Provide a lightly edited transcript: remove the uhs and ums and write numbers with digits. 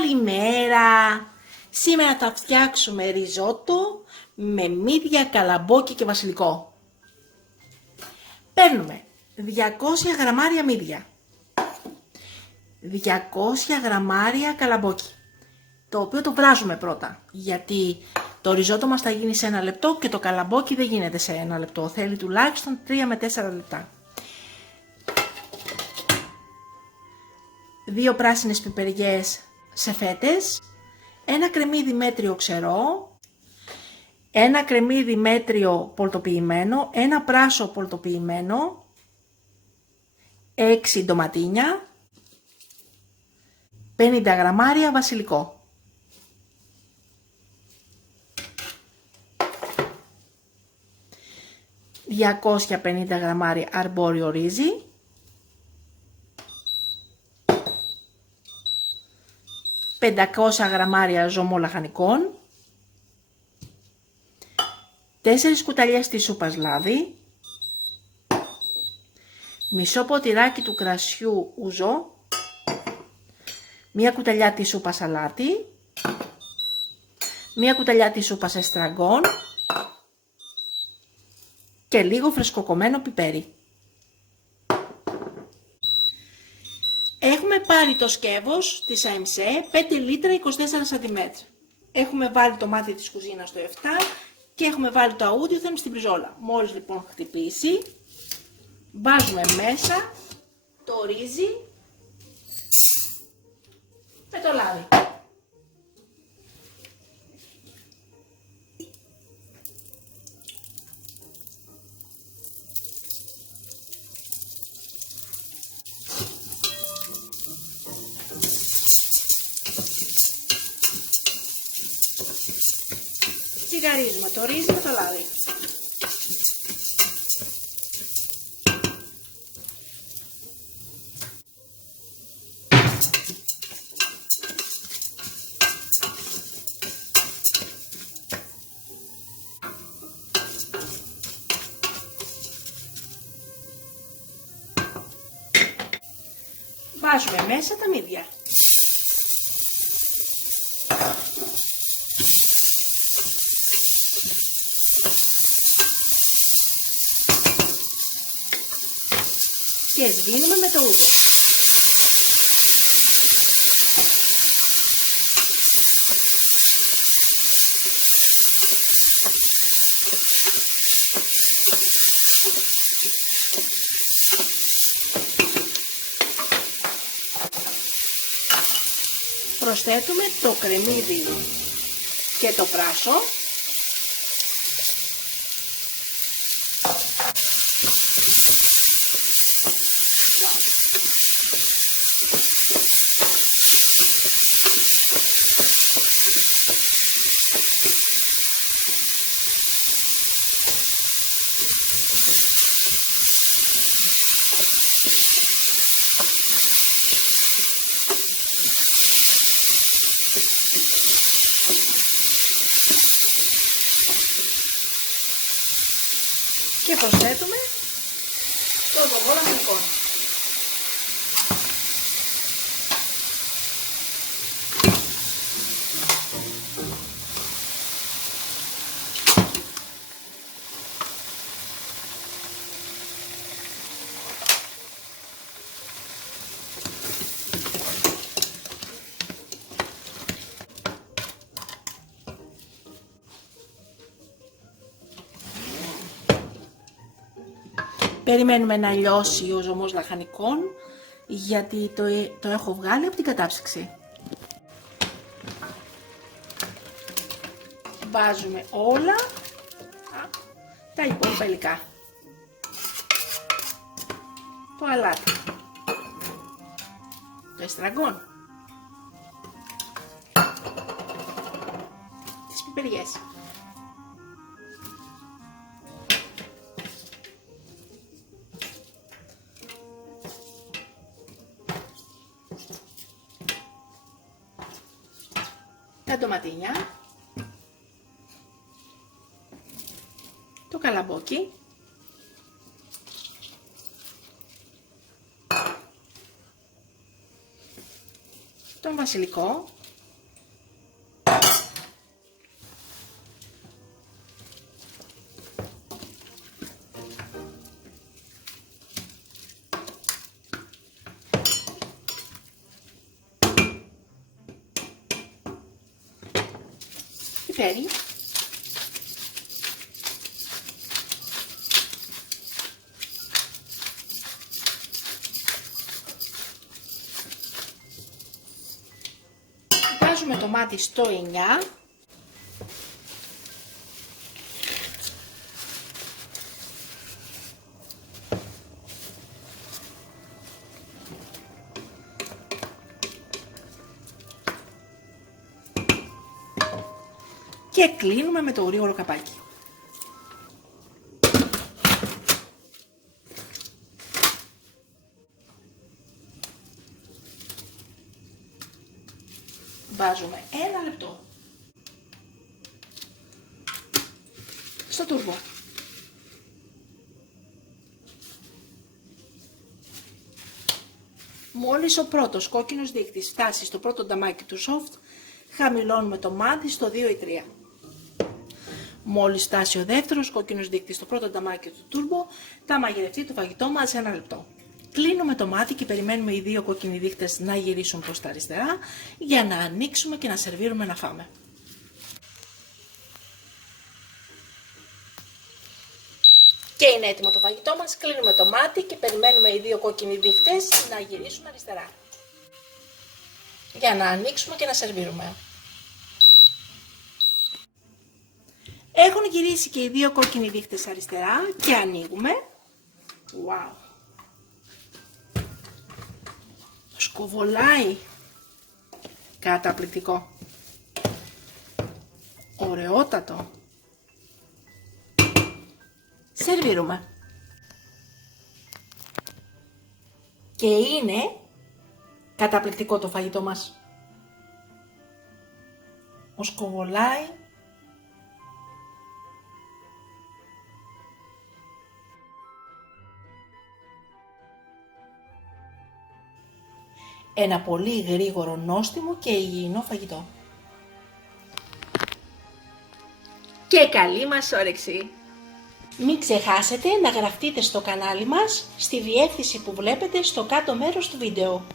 Καλημέρα! Σήμερα θα φτιάξουμε ριζότο με μύδια, καλαμπόκι και βασιλικό. Παίρνουμε 200 γραμμάρια μύδια, 200 γραμμάρια καλαμπόκι, το οποίο το βράζουμε πρώτα, γιατί το ριζότο μας θα γίνει σε 1 λεπτό και το καλαμπόκι δεν γίνεται σε 1 λεπτό, θέλει τουλάχιστον 3 με 4 λεπτά. 2 πράσινες πιπεριές σε φέτες, 1 κρεμμύδι μέτριο ξερό, 1 κρεμμύδι μέτριο πολτοποιημένο, 1 πράσο πολτοποιημένο, 6 ντοματίνια, 50 γραμμάρια βασιλικό. ...250 γραμμάρια αρμπόριο ρύζι, 500 γραμμάρια ζωμό λαχανικών, 4 κουταλιές της σούπας λάδι, μισό ποτηράκι του κρασιού ούζο, 1 κουταλιά της σούπας σαλάτι, 1 κουταλιά της σούπας εστραγκόν και λίγο φρεσκοκομμένο πιπέρι. Έχουμε πάρει το σκεύος της AMC 5 λίτρα 24 cm. Έχουμε βάλει το μάτι της κουζίνας στο 7 και έχουμε βάλει το audio στην πριζόλα. Μόλις λοιπόν χτυπήσει, βάζουμε μέσα το ρύζι με το λάδι. Τσιγαρίζουμε το ρύζι με το λάδι. Βάζουμε μέσα τα μύδια. Και σβήνουμε με το ούζο. Προσθέτουμε το κρεμμύδι και το πράσο. Και προσθέτουμε το ζωμό λαχανικών. Περιμένουμε να λιώσει ο ζωμός λαχανικών, γιατί το έχω βγάλει από την κατάψυξη. Βάζουμε όλα τα υπόλοιπα υλικά. Το αλάτι, το εστραγκόν, τις πιπεριές, τα ντοματίνια, το καλαμπόκι, τον βασιλικό πιπέρι. Βάζουμε το μάτι στο 9. Και κλείνουμε με το γρήγορο καπάκι. Βάζουμε 1 λεπτό στο τούρμπο. Μόλις ο πρώτος κόκκινος δείκτης φτάσει στο πρώτο νταμάκι του soft, χαμηλώνουμε το μάτι στο 2 ή 3. Μόλις φτάσει ο δεύτερος κόκκινος δείκτης στο πρώτο νταμάκι του τούρμπο, θα μαγειρευτεί το φαγητό μας 1 λεπτό. Κλείνουμε το μάτι και περιμένουμε οι 2 κόκκινοι δείκτες να γυρίσουν προς τα αριστερά για να ανοίξουμε και να σερβίρουμε να φάμε. Και είναι έτοιμο το φαγητό μας, κλείνουμε το μάτι και περιμένουμε οι 2 κόκκινοι δείκτες να γυρίσουν αριστερά για να ανοίξουμε και να σερβίρουμε. Έχουν γυρίσει και οι 2 κόκκινοι δείκτες αριστερά και ανοίγουμε. Wow! Σκοβολάει. Καταπληκτικό. Ωραιότατο. Σερβίρουμε. Και είναι καταπληκτικό το φαγητό μας. Σκοβολάει. Ένα πολύ γρήγορο, νόστιμο και υγιεινό φαγητό. Και καλή μας όρεξη! Μην ξεχάσετε να γραφτείτε στο κανάλι μας στη διεύθυνση που βλέπετε στο κάτω μέρος του βίντεο.